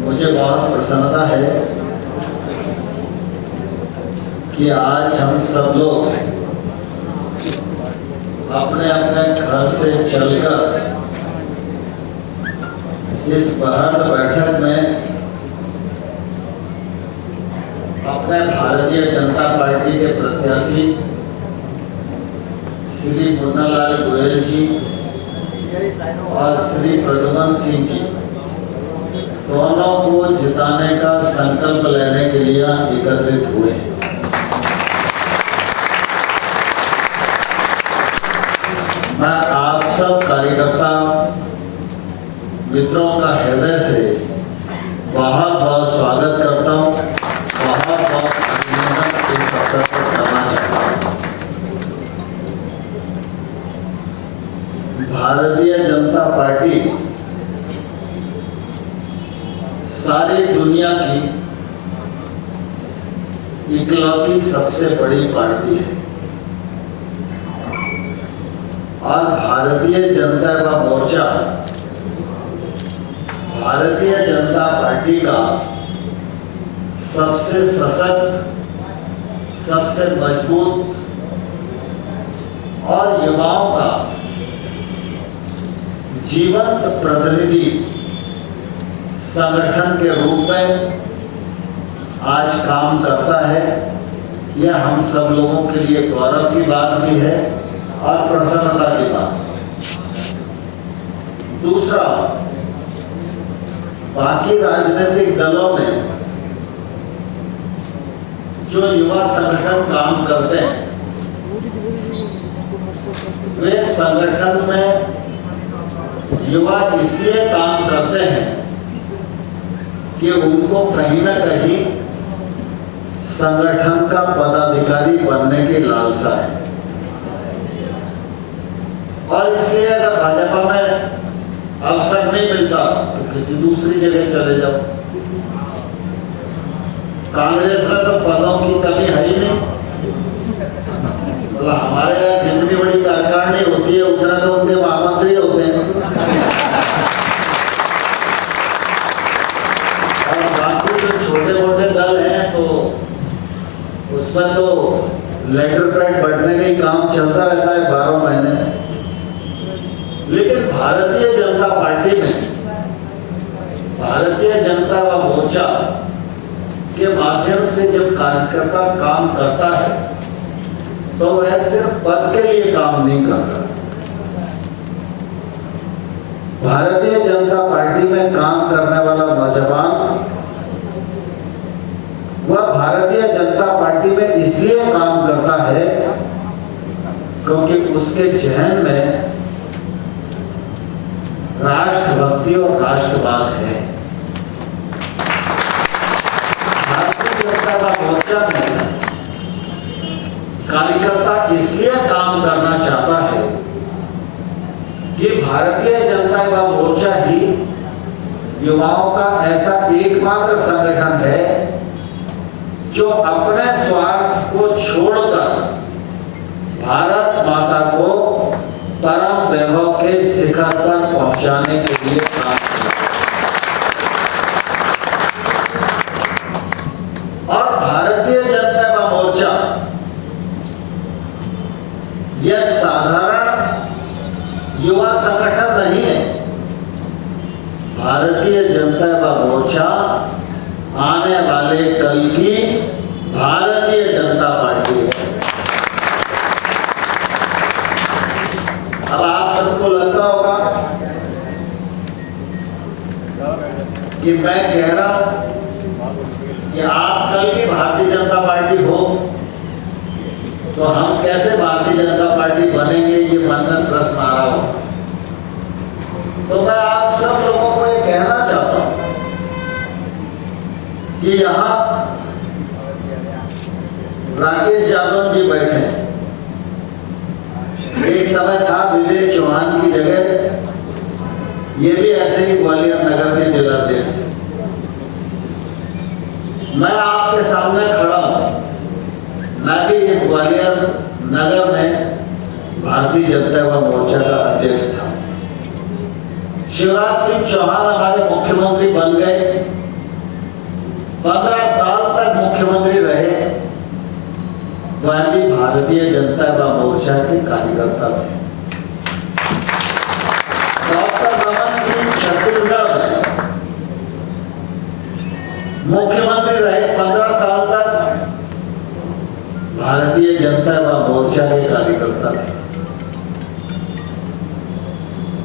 मुझे बहुत प्रसन्नता है कि आज हम सब लोग अपने अपने घर से चलकर इस बृहद बैठक में अपने भारतीय जनता पार्टी के प्रत्याशी श्री मुन्नालाल गोयल जी और श्री प्रद्युमन सिंह जी दोनों को जिताने का संकल्प लेने के लिए एकत्रित हुए। मैं आप सब कार्यकर्ता मित्रों का हृदय से बहुत बहुत स्वागत करता हूं, बहुत बहुत अभिनंदन इस अवसर पर करना चाहता हूं। भारतीय जनता पार्टी सारी दुनिया की इकलौती सबसे बड़ी पार्टी है और भारतीय जनता का मोर्चा भारतीय जनता पार्टी का सबसे सशक्त, सबसे मजबूत और युवाओं का जीवंत प्रतिनिधि संगठन के रूप में आज काम करता है। यह हम सब लोगों के लिए गौरव की बात भी है और प्रसन्नता की बात। दूसरा, बाकी राजनीतिक दलों में जो युवा संगठन काम करते हैं वे संगठन में युवा इसलिए काम करते हैं कि उनको कहीं ना कहीं संगठन का पदाधिकारी बनने की लालसा है और इसलिए अगर भाजपा में अवसर नहीं मिलता तो किसी दूसरी जगह चले जाओ। कांग्रेस में तो पदों की कमी है ही नहीं। मतलब हमारे यहाँ जितनी बड़ी कार्यकारिणी होती है उतना तो उनके महामंत्री होते हैं और बाकी जो छोटे मोटे दल हैं तो उसमें तो लेटर पैड बढ़ने का ही काम चलता रहता है 12 महीने। लेकिन भारतीय जनता पार्टी में भारतीय जनता का मोर्चा के माध्यम से जब कार्यकर्ता काम करता है तो वह सिर्फ पद के लिए काम नहीं करता। भारतीय जनता पार्टी में काम करने वाला नौजवान वह भारतीय जनता पार्टी में इसलिए काम करता है क्योंकि उसके जहन में राष्ट्रभक्ति और राष्ट्रवाद है। भारतीय जनता का मोर्चा में कार्यकर्ता इसलिए काम करना चाहता है कि भारतीय जनता का मोर्चा ही युवाओं का ऐसा एकमात्र संगठन है जो अपने स्वार्थ को छोड़कर भारत माता को परम वैभव के शिखर पर पहुंचाने के लिए काम करता है। और भारतीय जनता का मोर्चा यह साधारण युवा संगठन नहीं है। भारतीय जनता का मोर्चा आने वाले कल की भारतीय जनता पार्टी है। अब आप सबको लगता होगा कि मैं कह रहा हूं कि आप कल की भारतीय जनता पार्टी हो तो हम कैसे भारतीय जनता पार्टी बनेंगे, ये मन में प्रश्न आ रहा हो। तो मैं आप सब लोगों को ये कहना चाहता हूं कि यहां राकेश यादव जी बैठे हैं। एक समय था विवेक चौहान की जगह, ये भी ऐसे ही ग्वालियर नगर के जिलाध्यक्ष थे। मैं आपके सामने खड़ा हूं न कि इस ग्वालियर नगर में भारतीय जनता युवा मोर्चा का अध्यक्ष था। शिवराज सिंह चौहान हमारे मुख्यमंत्री बन गए, 15 साल तक मुख्यमंत्री रहे, वह भी भारतीय जनता मोर्चा के कार्यकर्ता थे। डॉक्टर रमन सिंह छत्तीसगढ़ में मुख्यमंत्री रहे, 15 साल तक भारतीय जनता मोर्चा के कार्यकर्ता थे।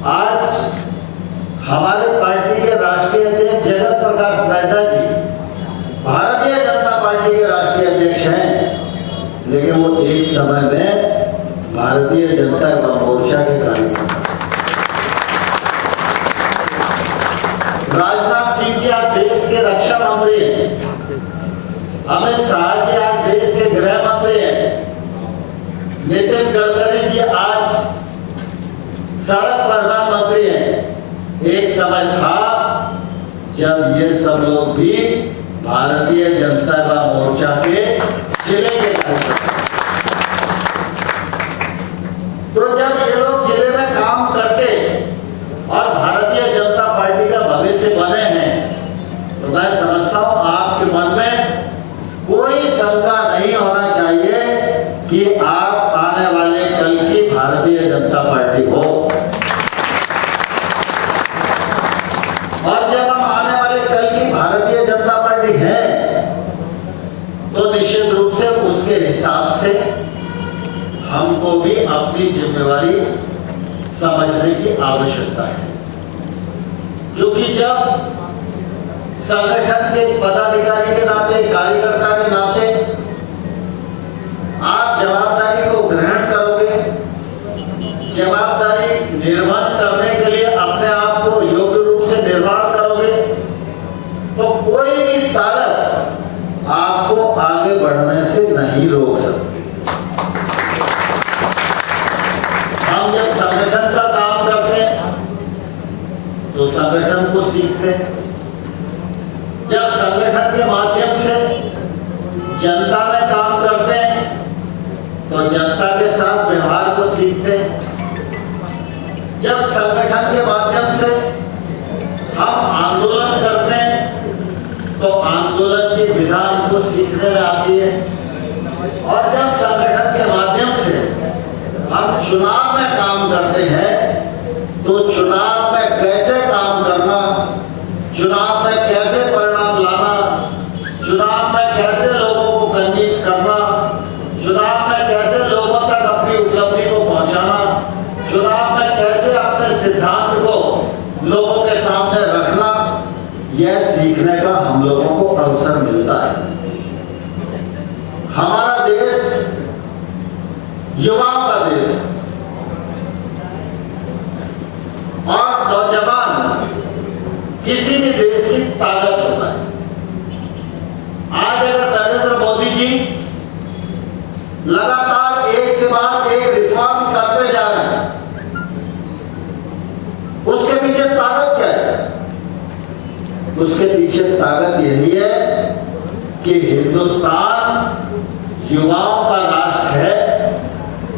आज हमारे पार्टी के राष्ट्रीय अध्यक्ष जगत प्रकाश नड्डा जी भारतीय जनता पार्टी के राष्ट्रीय अध्यक्ष हैं, लेकिन वो एक समय में भारतीय जनता मोर्चा के कार्यकर्ता। राजनाथ सिंह जी आज देश के रक्षा मंत्री हैं, अमित शाह जी आज देश के गृह मंत्री हैं, नितिन गडकरी जी आज सड़क परिवहन मंत्री हैं। एक समय था जब ये सब लोग भी भारतीय जनता मोर्चा के जिले के कार्यकर्ता। तो जब ये लोग जिले में काम करते और भारतीय जनता पार्टी का भविष्य बने हैं, तो मैं समझता हूं आपके मन में कोई शंका नहीं होना चाहिए कि आप आने वाले कल की भारतीय जनता पार्टी हो। और जब हम आने वाले कल की भारतीय जनता पार्टी है, तो निश्चित रूप से उसके हिसाब से हमको भी अपनी जिम्मेवारी समझने की आवश्यकता है। क्योंकि जब संगठन के पदाधिकारी के नाते, कार्यकर्ता के नाते आप जवाबदारी को ग्रहण करोगे, जवाबदारी निर्वहन करने के लिए अपने आप को योग्य रूप से निर्माण करोगे, तो कोई भी ताकत आपको आगे बढ़ने से नहीं रोक सकती। हम जब संगठन का काम करते हैं तो संगठन को सीखते हैं, जब संगठन के माध्यम से जनता में काम करते हैं तो जनता के साथ व्यवहार को सीखते हैं, जब संगठन के माध्यम से हम आंदोलन करते हैं तो आंदोलन की विधान को सीखने में आती है, और जब संगठन के माध्यम से हम चुनाव में काम करते हैं तो चुनाव में कैसे काम करना, चुनाव में कैसे परिणाम लाना, चुनाव में कैसे लोगों को कन्विंस करना, चुनाव में कैसे लोगों तक अपनी उपलब्धि को पहुंचाना, चुनाव में कैसे अपने सिद्धांत को लोगों के सामने रखना, यह सीखने का हम लोगों को अवसर मिलता है। हमारा देश युवाओं का देश है और नौजवान किसी भी देश की ताकत होता है। आज अगर नरेंद्र मोदी जी लगातार एक के बाद एक रिफॉर्म करते जा रहे हैं, उसके पीछे ताकत क्या है? उसके पीछे ताकत यही है कि हिंदुस्तान युवाओं का राष्ट्र है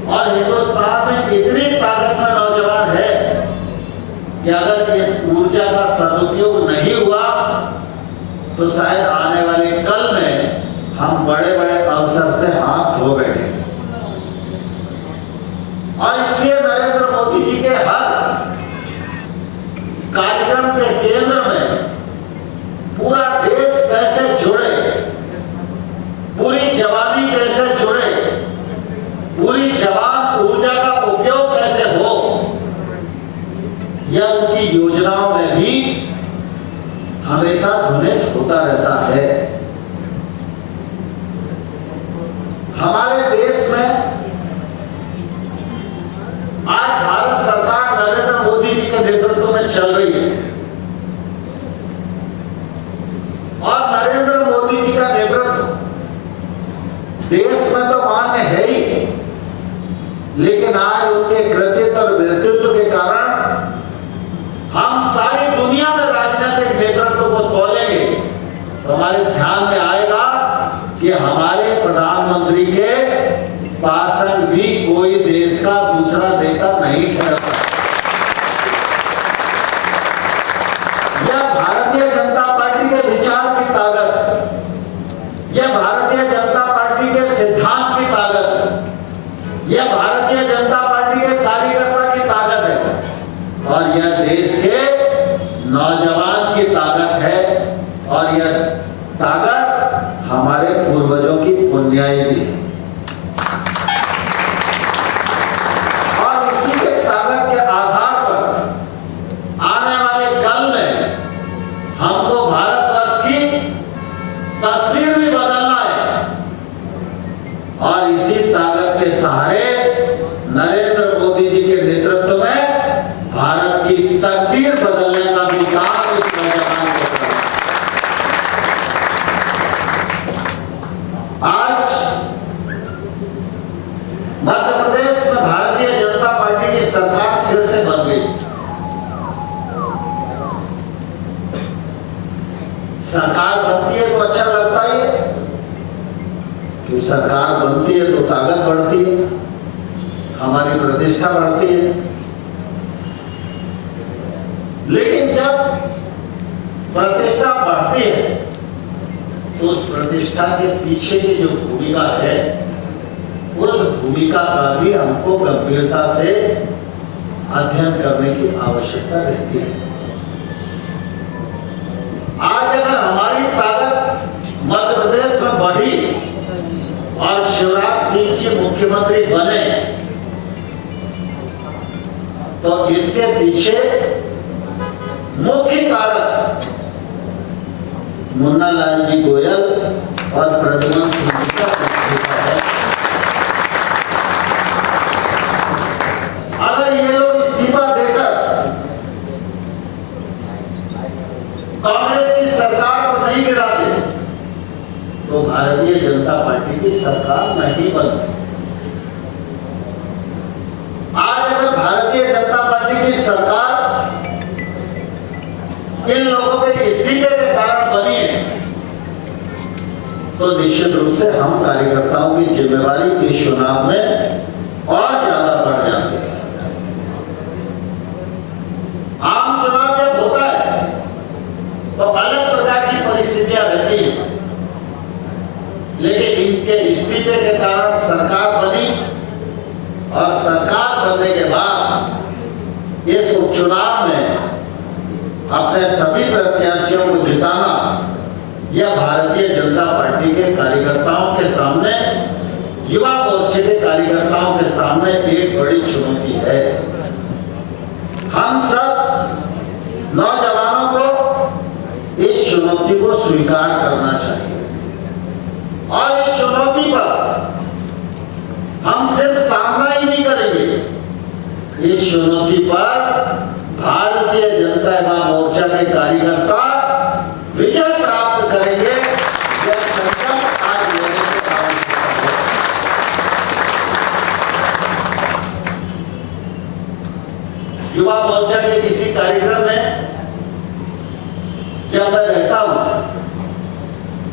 और हिंदुस्तान में इतनी ताकत में नौजवान है कि अगर इस ऊर्जा का सदुपयोग नहीं हुआ तो शायद आने वाले कल में हम बड़े बड़े अवसर से हाथ धो बैठे। और इसलिए नरेंद्र मोदी जी के हर कार्यक्रम के केंद्र में पूरा देश कैसे जुड़े, पूरी जवानी कैसे जुड़े, पूरी जवान ऊर्जा का उपयोग कैसे हो, यह उनकी योजनाओं में भी हमेशा ध्वनित होता रहता है। हमारे देश में आज भारत सरकार नरेंद्र मोदी जी के नेतृत्व में चल रही है और नरेंद्र मोदी जी का नेतृत्व देश में तो मान्य है ही, लेकिन आज उनके कृतित्व और व्यक्तित्व के कारण हम सारी दुनिया में राजनीतिक नेतृत्व को तोलेंगे तो हमारे ध्यान में आएगा कि हमारे प्रधानमंत्री के शासन भी कोई देश का दूसरा नेता नहीं ठहर सकता। और यह देश के नौजवान की ताकत है और यह ताकत हमारे पूर्वजों की पुण्याई थी और इसी के ताकत के आधार पर आने वाले कल में हमको भारतवर्ष की तस्वीर भी बदलना है और इसी ताकत के सहारे नरेंद्र मोदी जी के नेतृत्व में भारत की तकदीर बदलने का भी काम इस नौजवान को करना। आज मध्य प्रदेश में भारतीय जनता पार्टी की सरकार फिर से बन गई। सरकार बनती है तो अच्छा लगता ही है कि सरकार बनती है तो ताकत बढ़ती है, हमारी प्रतिष्ठा बढ़ती है। लेकिन जब प्रतिष्ठा बढ़ती है तो उस प्रतिष्ठा के पीछे की जो भूमिका है उस भूमिका का भी हमको गंभीरता से अध्ययन करने की आवश्यकता रहती है। आज अगर हमारी ताकत मध्य प्रदेश में बढ़ी और शिवराज सिंह जी मुख्यमंत्री बने तो इसके पीछे मुख्य कारक मुन्ना लाल जी गोयल और प्रद्युम्न सिंह जी का प्रतिष्ठा है। अगर ये लोग इस्तीफा देकर कांग्रेस की सरकार को नहीं गिराते तो भारतीय जनता पार्टी की सरकार नहीं बनती। आज अगर भारतीय जनता पार्टी की सरकार इन लोगों के इस्तीफे के कारण बनी है तो निश्चित रूप से हम कार्यकर्ताओं की जिम्मेवारी के चुनाव में और ज्यादा बढ़ जाती है। आम चुनाव जब होता है तो अलग प्रकार की परिस्थितियां रहती हैं, लेकिन इनके इस्तीफे के कारण सरकार बनी और सरकार बनने के बाद इस उपचुनाव में अपने सभी प्रत्याशियों को जिताना यह भारतीय जनता पार्टी के कार्यकर्ताओं के सामने, युवा मोर्चे के कार्यकर्ताओं के सामने एक बड़ी चुनौती है। हम सब नौजवानों को इस चुनौती को स्वीकार करना चाहिए और इस चुनौती पर हम सिर्फ सामना ही नहीं करेंगे, इस चुनौती पर भारतीय जनता युवा मोर्चा के कार्यकर्ता विजय प्राप्त करेंगे। यह संकल्प आज लेने के कारण युवा मोर्चा के किसी कार्यक्रम में जब मैं रहता हूं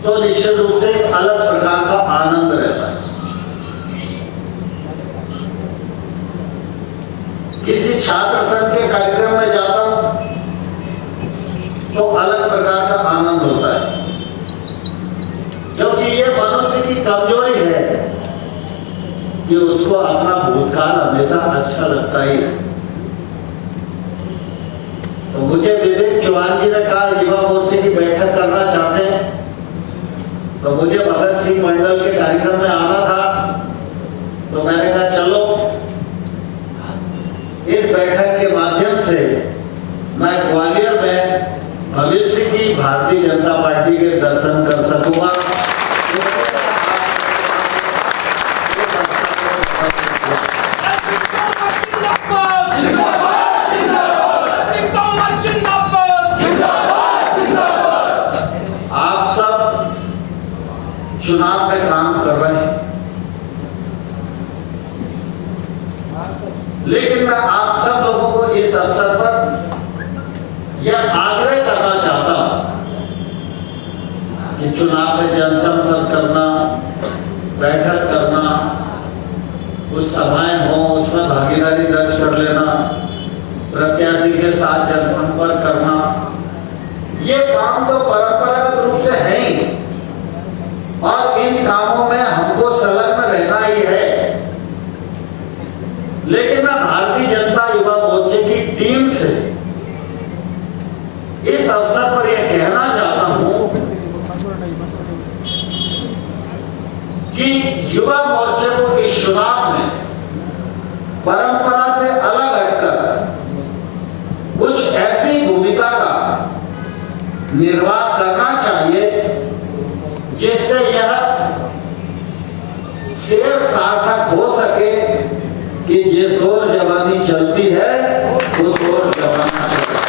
तो निश्चित रूप से एक अलग प्रकार का आनंद रहता है। किसी छात्र संघ के कार्यक्रम में जाता हूं तो अलग प्रकार का आनंद होता है, क्योंकि ये मनुष्य की कमजोरी है कि उसको अपना भूतकाल हमेशा अच्छा लगता ही है। तो मुझे विवेक चौहान जी ने कहा युवा मोर्चे की बैठक करना चाहते हैं, तो मुझे भगत सिंह मंडल के कार्यक्रम में आना था, तो मैंने कहा चलो इस बैठक के माध्यम से मैं ग्वालियर में भविष्य की भारतीय जनता पार्टी के दर्शन कर सकूंगा। आप सब चुनाव में काम कर रहे हैं, लेकिन मैं आप सब लोगों को इस अवसर पर यह आग्रह करना चाहता हूं कि चुनाव में जनसंपर्क करना, बैठक करना, कुछ सभाएं हो उसमें भागीदारी दर्ज कर लेना, प्रत्याशी के साथ जनसंपर्क करना, ये काम तो परंपरागत रूप से है ही और इन कामों में हमको संलग्न रहना ही है। लेकिन मैं भारतीय जनता युवा मोर्चे की टीम से युवा मोर्चे को इस चुनाव में परंपरा से अलग हटकर कुछ ऐसी भूमिका का निर्वाह करना चाहिए जिससे यह शेर सार्थक हो सके कि ये जोर जवानी चलती है वो जोर जवाना चलता है।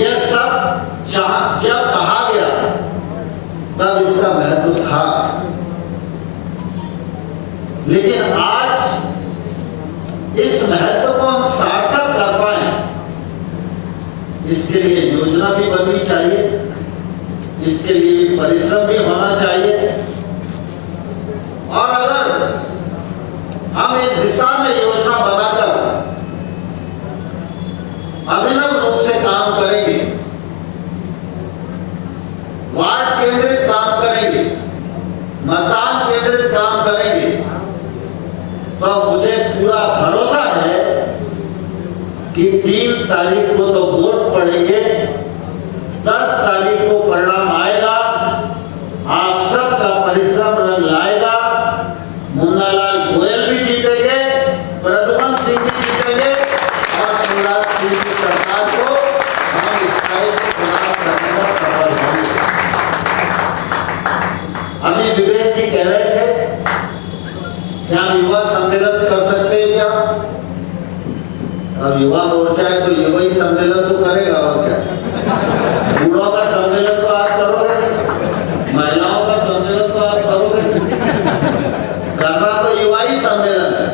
यह सब जब कहा गया तब इसका महत्व था, लेकिन आज इस महत्व को हम सार्थक कर पाए इसके लिए योजना भी बननी चाहिए, इसके लिए परिश्रम भी होना चाहिए। और अगर हम इस दिशा में योजना बनाकर अभिनव रूप से काम करेंगे, वार्ड केंद्रित काम करेंगे, मतदान केंद्रित काम करेंगे, तो मुझे पूरा भरोसा है कि 3 तारीख को तो वोट पड़ेंगे, 10 तारीख को परिणाम आएगा, आप सबका परिश्रम रंग लाएगा। मुन्नालाल गोयल भी जीतेंगे, प्रद्युमन सिंह भी जीतेंगे और शिवराज सिंह की सरकार को हम स्थायी चुनाव करने में सफल होंगे। अभी विवेक जी कह रहे थे क्या हम युवा सम्मेलन कर सकते हैं क्या? अब युवा मोर्चा है तो युवा ही सम्मेलन तो करेगा और क्या। बूढ़ों का सम्मेलन तो आप करोगे, महिलाओं का सम्मेलन तो आप करोगे, करना तो युवा ही सम्मेलन है,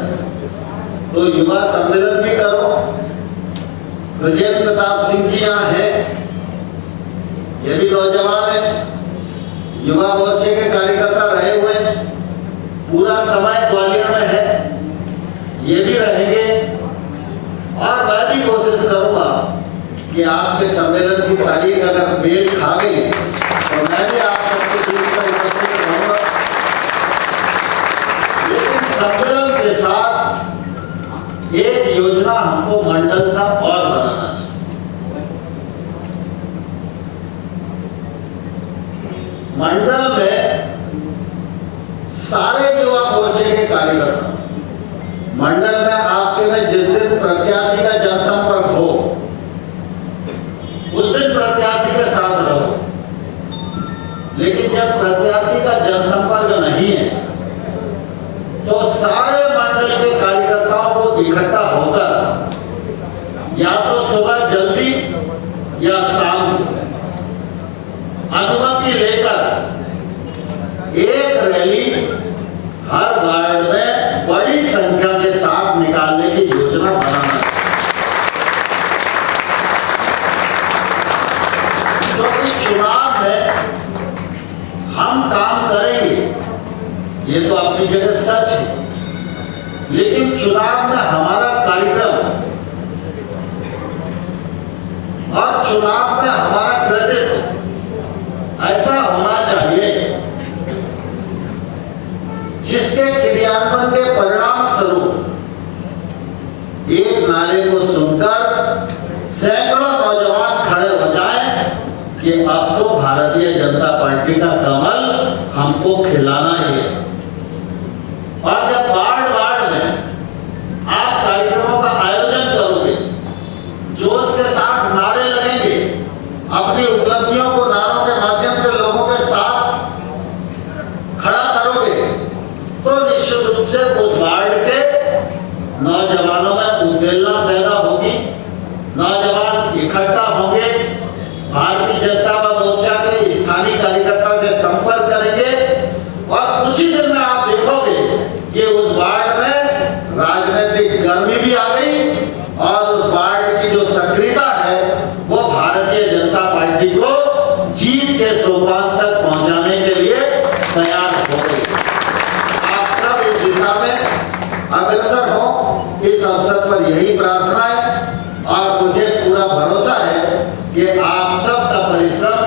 तो युवा सम्मेलन भी करो। ब्रजेंद्र प्रताप सिंह जी यहाँ है, ये भी नौजवान है, युवा मोर्चे के कार्यकर्ता रहे हुए, पूरा समय ग्वालियर में है, ये भी रहेंगे। और मैं भी कोशिश करूंगा कि आपके सम्मेलन की तारीख अगर मेल खा गई तो मैं भी आप सबके बीच में उपस्थित रहूंगा। लेकिन सम्मेलन के साथ एक योजना हमको मंडल सा और बनाना चाहिए। मंडल में सारे युवा मोर्चे के कार्यकर्ता, मंडल में आपके में जिस दिन प्रत्याशी का जनसंपर्क हो उस दिन प्रत्याशी के साथ रहो, लेकिन जब प्रत्याशी का जनसंपर्क नहीं है तो सारे मंडल के कार्यकर्ताओं को इकट्ठा होकर या तो सुबह जल्दी या शाम अनुमति लेकर एक रैली हर वार्ड में बड़ी संख्या के साथ निकालने की योजना बनाना है। क्योंकि चुनाव में हम काम करेंगे, ये तो अपनी जगह सच है, लेकिन चुनाव में हमारा कार्यक्रम और चुनाव में हमारा क्रेडिट ऐसा होना चाहिए जिसके क्रियान्वयन के परिणाम स्वरूप एक नारे को सुनकर सैकड़ों नौजवान खड़े हो जाएं कि अब तो भारतीय जनता पार्टी का कमल हमको खिलाना ही है। और जब वार्ड वार्ड में आप कार्यक्रमों का आयोजन करोगे, जोश के साथ नारे लगेंगे, अपनी उपलब्धियों को नारों के माध्यम से लोगों के साथ खड़ा करोगे, तो निश्चित रूप से उस वार्ड के नौजवानों में उत्तेजना पैदा होगी, नौजवान इकट्ठा होंगे, भारतीय जनता मोर्चा के स्थानीय कार्यकर्ता से संपर्क करेंगे और कुछ ही दिन में आप देखोगे कि उस वार्ड में राजनीतिक गर्मी भी आ गई और उस वार्ड की जो सक्रियता है वो भारतीय जनता पार्टी को जीत के सोपान तक पहुंचाने के लिए तैयार हो गई। आप सब इस दिशा में अग्रसर हो, इस अवसर पर यही प्रार्थना है और मुझे पूरा भरोसा है कि आप सबका परिश्रम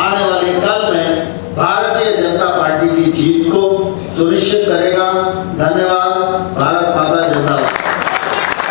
आने वाले कल में भारतीय जनता पार्टी की जीत को सुनिश्चित करेगा। धन्यवाद।